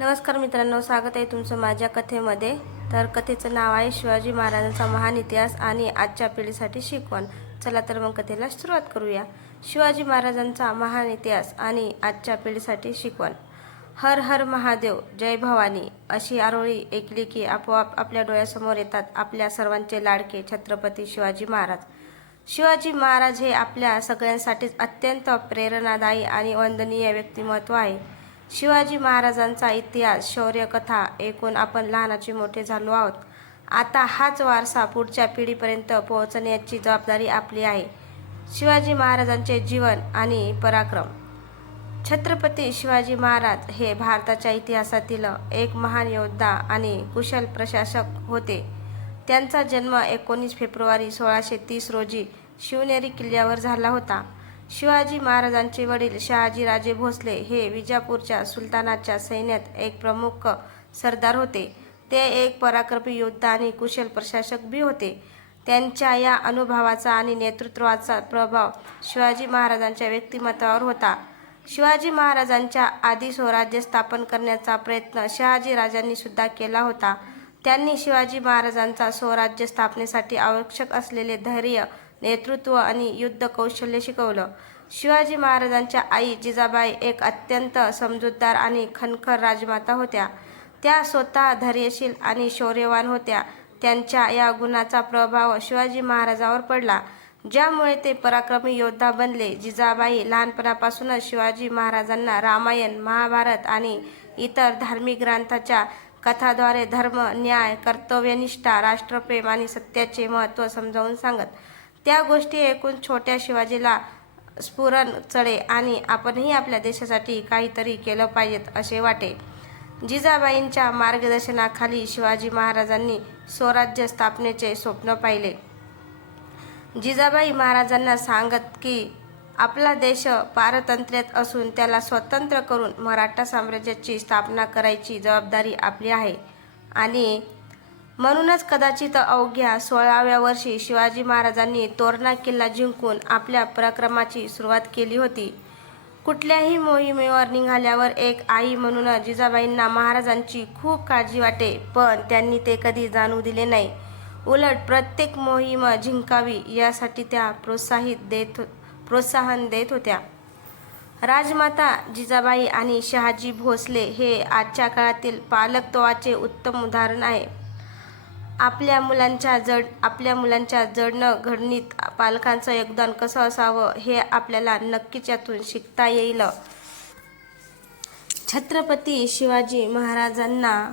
नमस्कार मित्रांनो स्वागत आहे तुमचं माझ्या कथेमध्ये. तर कथेचं नाव आहे शिवाजी महाराजांचा महान इतिहास आणि आजच्या पिढीसाठी शिकवण. चला तर मग कथेला सुरुवात करूया. शिवाजी महाराजांचा महान इतिहास आणि आजच्या पिढीसाठी शिकवण. हर हर महादेव जय भवानी अशी आरोळी ऐकली की आपोआप आपल्या डोळ्यासमोर येतात आपल्या सर्वांचे लाडके छत्रपती शिवाजी महाराज. शिवाजी महाराज हे आपल्या सगळ्यांसाठीच अत्यंत प्रेरणादायी आणि वंदनीय व्यक्तिमत्व आहे. शिवाजी महाराजांचा इतिहास शौर्यकथा ऐकून आपण लहानाचे मोठे झालो आहोत. आता हाच वारसा पुढच्या पिढीपर्यंत पोहोचण्याची जबाबदारी आपली आहे. शिवाजी महाराजांचे जीवन आणि पराक्रम. छत्रपती शिवाजी महाराज हे भारताच्या इतिहासातील एक महान योद्धा आणि कुशल प्रशासक होते. त्यांचा जन्म एकोणीस फेब्रुवारी सोळाशे तीस रोजी शिवनेरी किल्ल्यावर झाला होता. शिवाजी महाराजांचे वडील शहाजीराजे भोसले हे विजापूरच्या सुलतानाच्या सैन्यात एक प्रमुख सरदार होते. ते एक पराक्रमी योद्धा आणि कुशल प्रशासक बी होते. त्यांच्या या अनुभवाचा आणि नेतृत्वाचा प्रभाव शिवाजी महाराजांच्या व्यक्तिमत्वावर होता. शिवाजी महाराजांच्या आधी स्वराज्य स्थापन करण्याचा प्रयत्न शहाजी राजांनीसुद्धा केला होता. त्यांनी शिवाजी महाराजांचा स्वराज्य स्थापनेसाठी आवश्यक असलेले धैर्य नेतृत्व आणि युद्ध कौशल्य शिकवलं. शिवाजी महाराजांच्या आई जिजाबाई एक अत्यंत समजूतदार आणि खणखर राजमाता होत्या. त्या स्वतः धैर्यशील आणि शौर्यवान होत्या. त्यांच्या या गुणाचा प्रभाव शिवाजी महाराजावर पडला. ज्यामुळे ते पराक्रमी योद्धा बनले. जिजाबाई लहानपणापासूनच शिवाजी महाराजांना रामायण महाभारत आणि इतर धार्मिक ग्रंथाच्या कथाद्वारे धर्म न्याय कर्तव्यनिष्ठा राष्ट्रप्रेम आणि सत्याचे महत्त्व समजावून सांगत. त्या गोष्टी ऐकून छोट्या शिवाजीला स्फुरण चढे आणि आपणही आपल्या देशासाठी काहीतरी केलं पाहिजेत असे वाटे. जिजाबाईंच्या मार्गदर्शनाखाली शिवाजी महाराजांनी स्वराज्य स्थापनेचे स्वप्न पाहिले. जिजाबाई महाराजांना सांगत की आपला देश पारतंत्र्यात असून त्याला स्वतंत्र करून मराठा साम्राज्याची स्थापना करायची जबाबदारी आपली आहे आणि म्हणूनच कदाचित अवघ्या सोळाव्या वर्षी शिवाजी महाराजांनी तोरणा किल्ला जिंकून आपल्या पराक्रमाची सुरुवात केली होती. कुठल्याही मोहिमेवर निघाल्यावर एक आई म्हणून जिजाबाईंना महाराजांची खूप काळजी वाटे पण त्यांनी ते कधी जाणू दिले नाही. उलट प्रत्येक मोहीम जिंकावी यासाठी त्या प्रोत्साहित देत प्रोत्साहन देत होत्या. राजमाता जिजाबाई आणि शहाजी भोसले हे आजच्या काळातील पालकत्वाचे उत्तम उदाहरण आहे. आपल्या मुलांच्या जड आपल्या मुलांच्या जडणं घडणीत पालकांचं योगदान कसं असावं हे आपल्याला नक्कीच यातून शिकता येईल. छत्रपती शिवाजी महाराजांना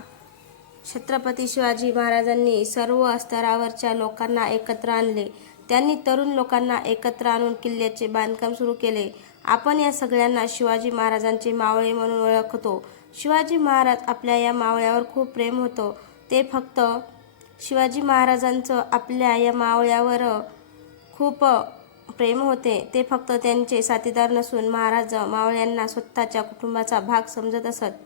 छत्रपती शिवाजी महाराजांनी सर्व स्तरावरच्या लोकांना एकत्र आणले. त्यांनी तरुण लोकांना एकत्र आणून किल्ल्याचे बांधकाम सुरू केले. आपण या सगळ्यांना शिवाजी महाराजांचे मावळे म्हणून ओळखतो. शिवाजी महाराज आपल्या या मावळ्यावर खूप प्रेम होतं. ते फक्त शिवाजी महाराजांचं आपल्या या मावळ्यावर खूप प्रेम होते. ते फक्त त्यांचे साथीदार नसून महाराज मावळ्यांना स्वतःच्या कुटुंबाचा भाग समजत असत.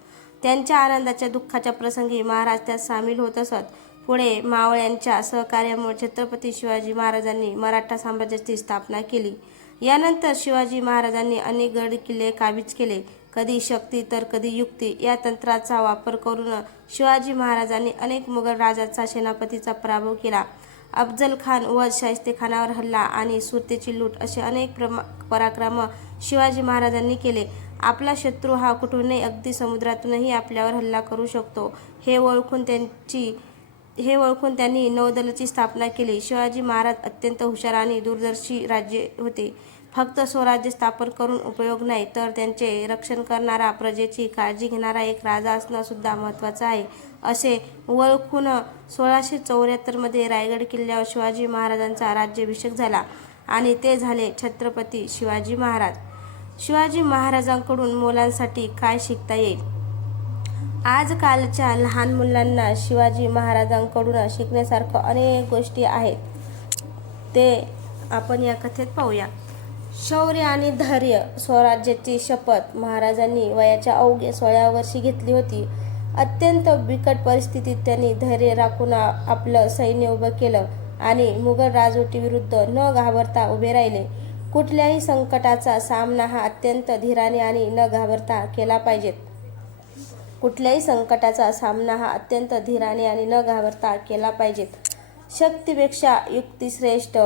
त्यांच्या आनंदाच्या दुःखाच्या प्रसंगी महाराज त्यात सामील होत असत. पुढे मावळ्यांच्या सहकार्यामुळे छत्रपती शिवाजी महाराजांनी मराठा साम्राज्याची स्थापना केली. यानंतर शिवाजी महाराजांनी अनेक गड किल्ले काबीज केले. कधी शक्ती तर कधी युक्ती या तंत्राचा वापर करून शिवाजी महाराजांनी अनेक मुघल राजाचा सेनापतीचा पराभव केला. अफजल खान व शाहिस्ते खानावर हल्ला आणि सुरतेची लूट असे अनेक प्रमा पराक्रम शिवाजी महाराजांनी केले. आपला शत्रू हा कुठूनही अगदी समुद्रातूनही आपल्यावर हल्ला करू शकतो. हे ओळखून त्यांची हे ओळखून त्यांनी नौदलाची स्थापना केली. शिवाजी महाराज अत्यंत हुशार आणि दूरदर्शी राज्य होते. फक्त स्वराज्य स्थापन करून उपयोग नाही तर त्यांचे रक्षण करणारा प्रजेची काळजी घेणारा एक राजा असणं सुद्धा महत्त्वाचं आहे. असे ओळखून सोळाशे चौऱ्याहत्तरमध्ये रायगड किल्ल्यावर शिवाजी महाराजांचा राज्याभिषेक झाला आणि ते झाले छत्रपती शिवाजी महाराज. शिवाजी महाराजांकडून मुलांसाठी काय शिकता येईल? आजकालच्या लहान मुलांना शिवाजी महाराजांकडून शिकण्यासारखं अनेक गोष्टी आहेत. ते आपण या कथेत पाहूया. शौर्य आणि धैर्य स्वराज्याची शपथ महाराजांनी वयाच्या अवघ्या सोळा वर्षी घेतली होती. अत्यंत बिकट परिस्थितीत त्यांनी धैर्य राखून आपलं सैन्य उभं केलं आणि मुघल राजवटीविरुद्ध न घाबरता उभे राहिले. कुठल्याही संकटाचा सामना हा अत्यंत धीराने आणि न घाबरता केला पाहिजेत. कुठल्याही संकटाचा सामना हा अत्यंत धीराने आणि न घाबरता केला पाहिजेत. शक्तीपेक्षा युक्ती श्रेष्ठ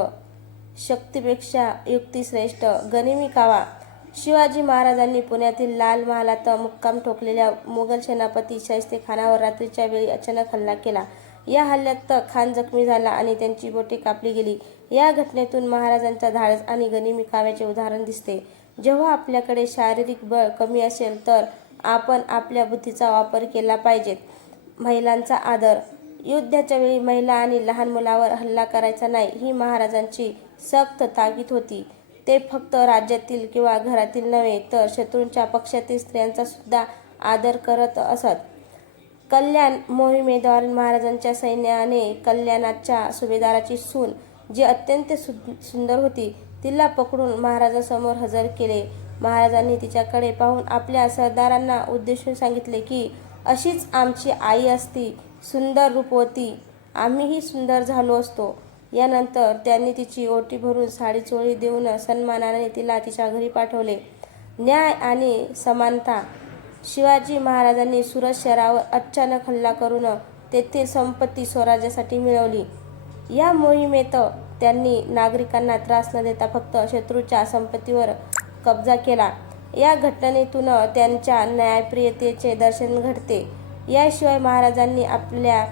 शक्तीपेक्षा युक्ती श्रेष्ठ गनिमी कावा. शिवाजी महाराजांनी पुण्यातील लाल महालात मुक्काम ठोकलेल्या मुघल सेनापती शाहिस्ते खानावर रात्रीच्या वेळी अचानक हल्ला केला. या हल्ल्यात खान जखमी झाला आणि त्यांची बोटे कापली गेली. या घटनेतून महाराजांचा धाडस आणि गनिमी काव्याचे उदाहरण दिसते. जेव्हा आपल्याकडे शारीरिक बळ कमी असेल तर आपण आपल्या बुद्धीचा वापर केला पाहिजेत. महिलांचा आदर. युद्धाच्या वेळी महिला आणि लहान मुलावर हल्ला करायचा नाही ही महाराजांची सक्त ताकीद होती. ते फक्त राज्यातील किंवा घरातील नव्हे तर शत्रूंच्या पक्षातील स्त्रियांचा सुद्धा आदर करत असत. कल्याण मोहिमेद्वारे महाराजांच्या सैन्याने कल्याणाच्या सुभेदाराची सून जी अत्यंत सु- सुंदर होती तिला पकडून महाराजांसमोर हजर केले. महाराजांनी तिच्याकडे पाहून आपल्या सरदारांना उद्देशून सांगितले की अशीच आमची आई असती सुंदर रूपवती आम्हीही सुंदर झालो असतो. यानंतर त्यांनी तिची ओटी भरून साडी चोळी देऊन सन्मानाने तिला तिच्या घरी पाठवले. न्याय आणि समानता. शिवाजी महाराजांनी सुरत शहरावर अचानक हल्ला करून तेथील संपत्ती स्वराज्यासाठी मिळवली. या मोहिमेत त्यांनी नागरिकांना त्रास न देता फक्त शत्रूच्या संपत्तीवर कब्जा केला. या घटनेतून त्यांच्या न्यायप्रियतेचे दर्शन घडते. याशिवाय महाराजांनी आपल्या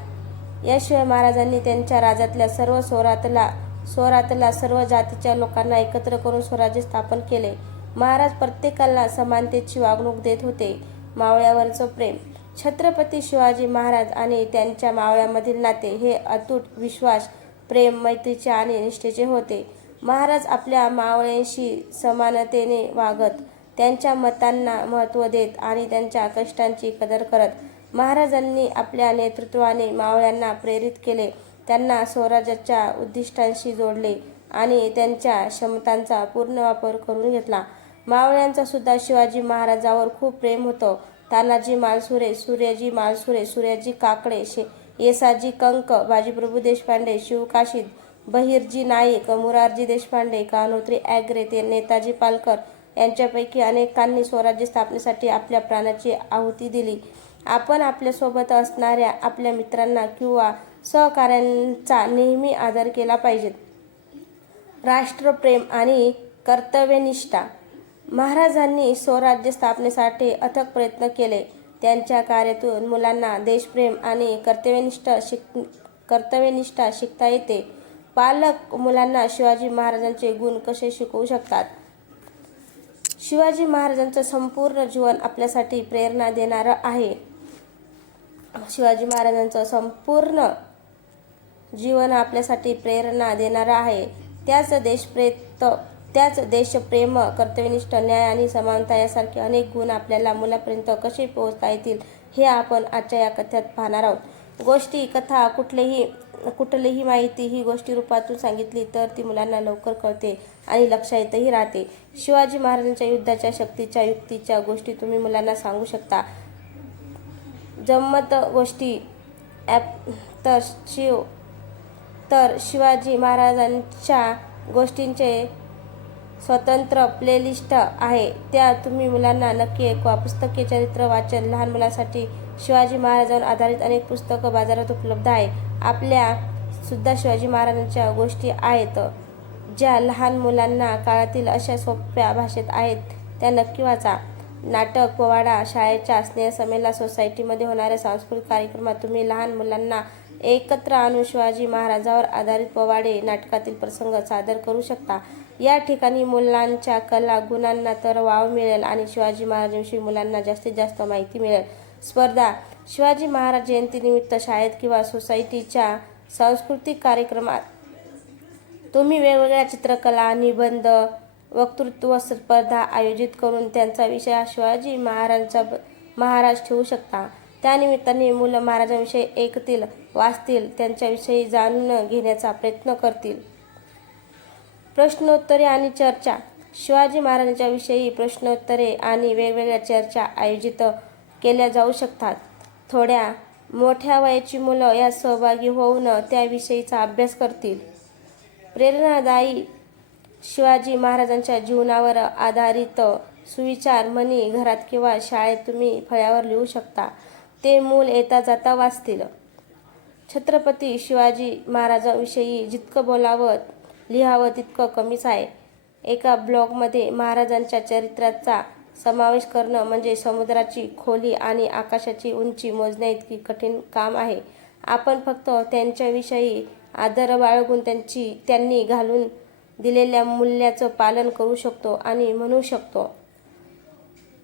याशिवाय महाराजांनी त्यांच्या राज्यातल्या सर्व स्वरातला स्वरातला सर्व जातीच्या लोकांना एकत्र करून स्वराज्य स्थापन केले. महाराज प्रत्येकाला समानतेची वागणूक देत होते. मावळ्यावरचं प्रेम. छत्रपती शिवाजी महाराज आणि त्यांच्या मावळ्यामधील नाते हे अतूट विश्वास प्रेम मैत्रीचे आणि निष्ठेचे होते. महाराज आपल्या मावळ्यांशी समानतेने वागत त्यांच्या मतांना महत्त्व देत आणि त्यांच्या कष्टांची कदर करत महाराजांनी आपल्या नेतृत्वाने मावळ्यांना प्रेरित केले. त्यांना स्वराज्याच्या उद्दिष्टांशी जोडले आणि त्यांच्या क्षमतांचा पूर्ण वापर करून घेतला. मावळ्यांचा सुद्धा शिवाजी महाराजावर खूप प्रेम होतं. तानाजी मालसुरे सूर्याजी मालसुरे सूर्याजी काकडे शे येसाजी कंक बाजीप्रभू देशपांडे शिवकाशीद बहिर्जी नाईक मुरारजी देशपांडे कानोत्री ॲग्रे ते नेताजी पालकर यांच्यापैकी अनेकांनी स्वराज्य स्थापनेसाठी आपल्या प्राणाची आहुती दिली. आपण आपल्यासोबत असणाऱ्या आपल्या मित्रांना किंवा सहकाऱ्यांचा नेहमी आदर केला पाहिजे. राष्ट्रप्रेम आणि कर्तव्यनिष्ठा. महाराजांनी स्वराज्य स्थापनेसाठी अथक प्रयत्न केले. त्यांच्या कार्यातून मुलांना देशप्रेम आणि कर्तव्यनिष्ठ शिक कर्तव्यनिष्ठा शिकता येते. पालक मुलांना शिवाजी महाराजांचे गुण कसे शिकवू शकतात? शिवाजी महाराजांचं संपूर्ण जीवन आपल्यासाठी प्रेरणा देणारं आहे. शिवाजी महाराजांचं संपूर्ण जीवन आपल्यासाठी प्रेरणा देणारं आहे. त्याच देशप्रेत त्याच देशप्रेम कर्तव्यनिष्ठ न्याय आणि समानता यासारखे अनेक गुण आपल्याला मुलापर्यंत कसे पोहोचता येतील हे आपण आजच्या या कथ्यात पाहणार आहोत. गोष्टी कथा कुठलेही कुठलीही माहिती ही गोष्टी रूपातून सांगितली तर ती मुलांना लवकर कळते आणि लक्षातही राहते. शिवाजी महाराजांच्या युद्धाच्या शक्तीच्या युक्तीच्या गोष्टी तुम्ही मुलांना सांगू शकता. जम्मत गोष्टी ॲप तर शिव तर शिवाजी महाराजांच्या गोष्टींचे स्वतंत्र प्लेलिस्ट आहे. त्या तुम्ही मुलांना नक्की ऐकवा पुस्तके चरित्र वाचन लहान मुलांसाठी शिवाजी महाराजांवर आधारित अनेक पुस्तकं बाजारात उपलब्ध आहे. आपल्या सुद्धा शिवाजी महाराजांच्या गोष्टी आहेत ज्या लहान मुलांना काळातील अशा सोप्या भाषेत आहेत त्या नक्की वाचा. नाटक पोवाडा शाळेच्या स्नेहसमेला सोसायटीमध्ये होणाऱ्या सांस्कृतिक कार्यक्रमात तुम्ही लहान मुलांना एकत्र आणून शिवाजी महाराजावर आधारित पोवाडे नाटकातील प्रसंग सादर करू शकता. या ठिकाणी मुलांच्या कला गुणांना तर वाव मिळेल आणि शिवाजी महाराजांविषयी मुलांना जास्तीत जास्त माहिती मिळेल. स्पर्धा शिवाजी महाराज जयंतीनिमित्त शाळेत किंवा सोसायटीच्या सांस्कृतिक कार्यक्रमात तुम्ही वेगवेगळ्या चित्रकला निबंध वक्तृत्व स्पर्धा आयोजित करून त्यांचा विषय शिवाजी महाराजांचा महाराज ठेवू शकता. त्यानिमित्ताने मुलं महाराजांविषयी ऐकतील वाचतील त्यांच्याविषयी जाणून घेण्याचा प्रयत्न करतील. प्रश्नोत्तरे आणि चर्चा. शिवाजी महाराजांच्या विषयी प्रश्नोत्तरे आणि वेगवेगळ्या चर्चा आयोजित केल्या जाऊ शकतात. थोड्या मोठ्या वयाची मुलं यात सहभागी होऊन त्याविषयीचा अभ्यास करतील. प्रेरणादायी शिवाजी महाराजांच्या जीवनावर आधारित सुविचार म्हणी घरात किंवा शाळेत तुम्ही फळ्यावर लिहू शकता. ते मूल येता जाता वाचतील. छत्रपती शिवाजी महाराजांविषयी जितकं बोलावं लिहावं तितकं कमीच आहे. एका ब्लॉगमध्ये महाराजांच्या चरित्राचा समावेश करणं म्हणजे समुद्राची खोली आणि आकाशाची उंची मोजण्याइतकी कठीण काम आहे. आपण फक्त त्यांच्याविषयी आदर बाळगून त्यांची त्यांनी घालून दिलेल्या मूल्याचं पालन करू शकतो आणि म्हणू शकतो.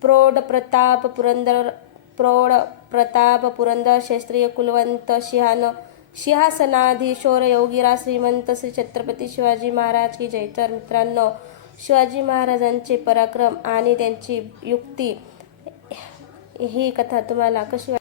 प्रौढ प्रताप पुरंदर प्रौढ प्रताप पुरंदर क्षेत्रीय कुलवंत सिंहान सिंहासनाधीशोर योगीराज श्रीमंत श्री छत्रपती शिवाजी महाराज की जय. तर मित्रांनो शिवाजी महाराजांचे पराक्रम आणि त्यांची युक्ती ही कथा तुम्हाला कशी